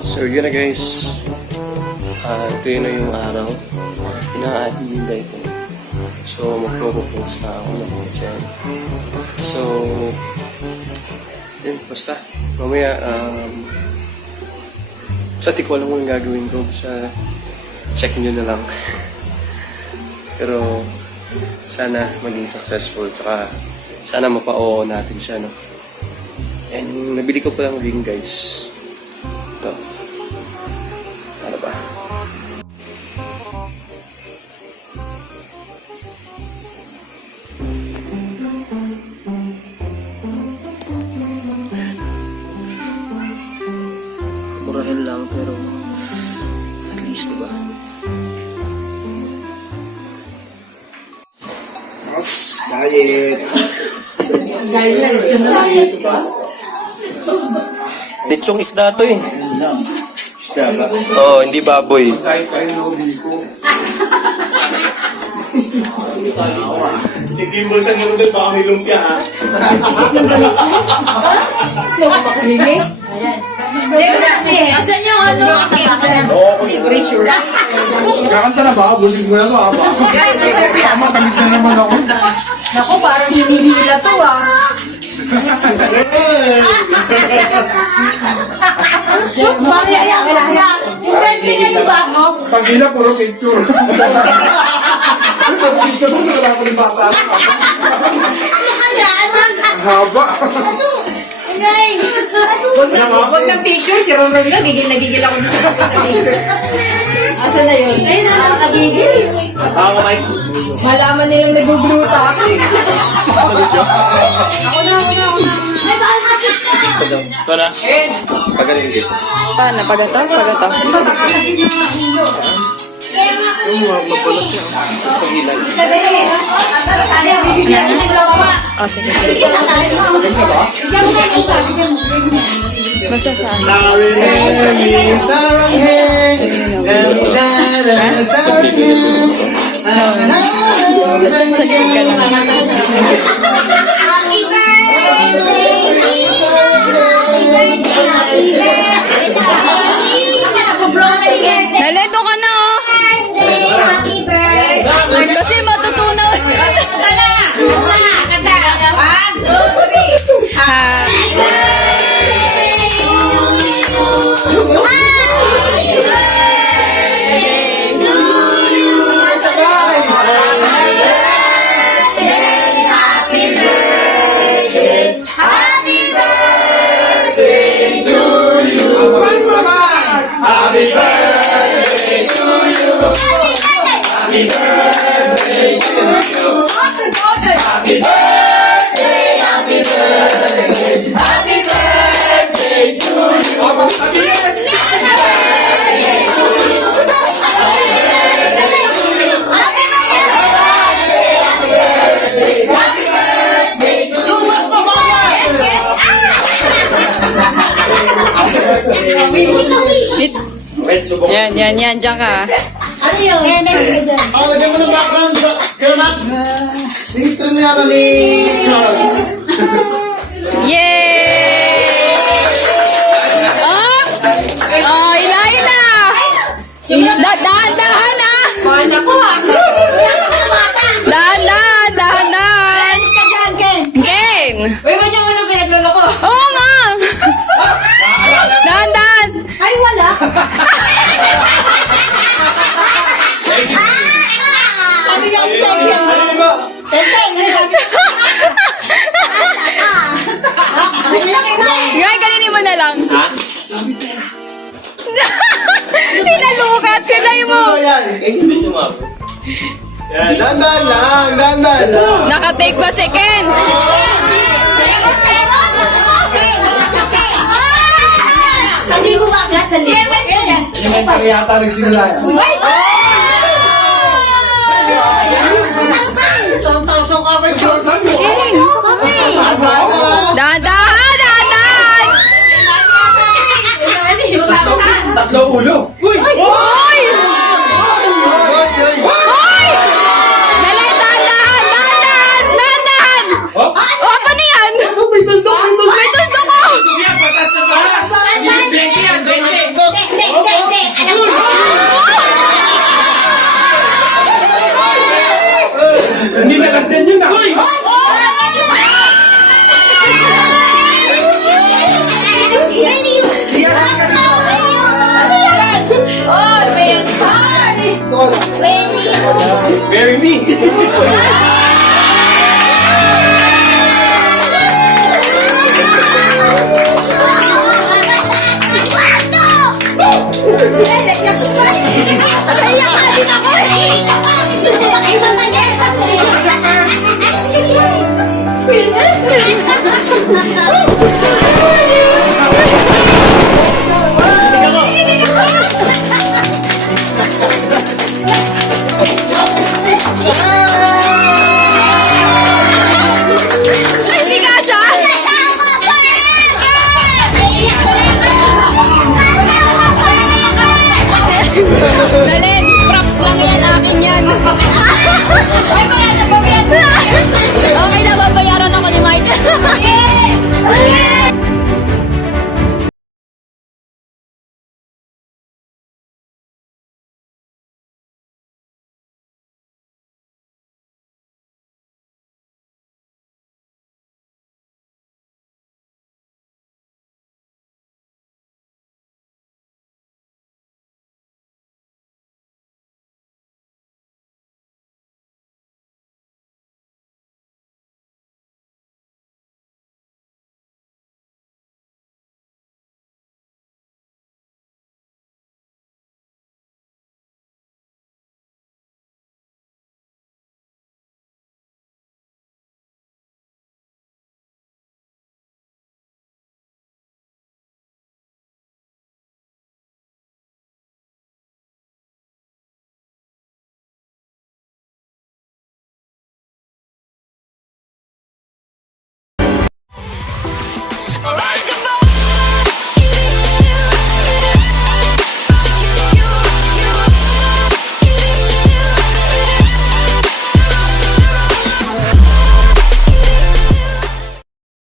So yun na guys, ito yun na yung araw pinahihintay ko. So magpo-propose na ako naman dyan. So yun, basta mamaya basta di ko alam kung gagawin ko, basta check nyo na lang. Pero sana maging successful, tsaka sana mapa-oo natin siya, no? And nabili ko pa lang ring guys. Ito. Ano ba? Murahin lang pero at least, diba? Diet. Lechong isda to eh. Isda ba? Oo, hindi baboy. Si Kimbo sa nunod, baka may lumpia ha. Asan yung ano? Kakanta na ba? Busig mo na to ha ba? Tama, kamit na naman ako. Naku, parang hinihila to ah. Mariaya, kailangan. Pwede na yung bago. Pag hila, puro picture. Puro picture mo sa wala ko ni Papa. Ang haba. Huwag ng picture, si Ron nga, gigil na gigil ako sa picture. Asa na yun? Ay, nakakagigil. Malaman nilang nagugruta ako. Ako na. Ito na. Pagaling dito. Paano? Pagata? Yung mga mapulot niya. Gusto ilan. Oh, sige. Basta saan? Nalito ka na oh! Kasi matutunaw. Yan, dyan ka. Oh, lagyan mo ng background. Girl, Mac. Minister niya ako ni Charles. Yay! Oh, Ila! Dahan-dahan ah! Dahan-dahan! Ken! Uy, ba't yung ano pinaglolo ko? Oo nga! Dahan-dahan! Ay, wala! Sabi niya ang champion. Ngay, kaninin mo na lang. Ha? Tinalukat, kalay mo. Hindi sumabot. Yan, dandan lang. Naka-take ba si Ken? Sali mo ba agad? Sali mo. Elementary yata nagsimula yan. Tawang-tawang ka ba yung shortsan mo? Dahan-dahan! Dahan-dahan! Tatlo ulo. Uy! Hoy! Hoy! Dali, dahan-dahan! Dahan-dahan! Dahan-dahan! Oh, ano yan? May tuldok! May tuldok ko! Patas na patas! Hindi yung 20 yan, 20! baby! Hindi ka siya! Dalin, props lang yan, akin yan. Ay,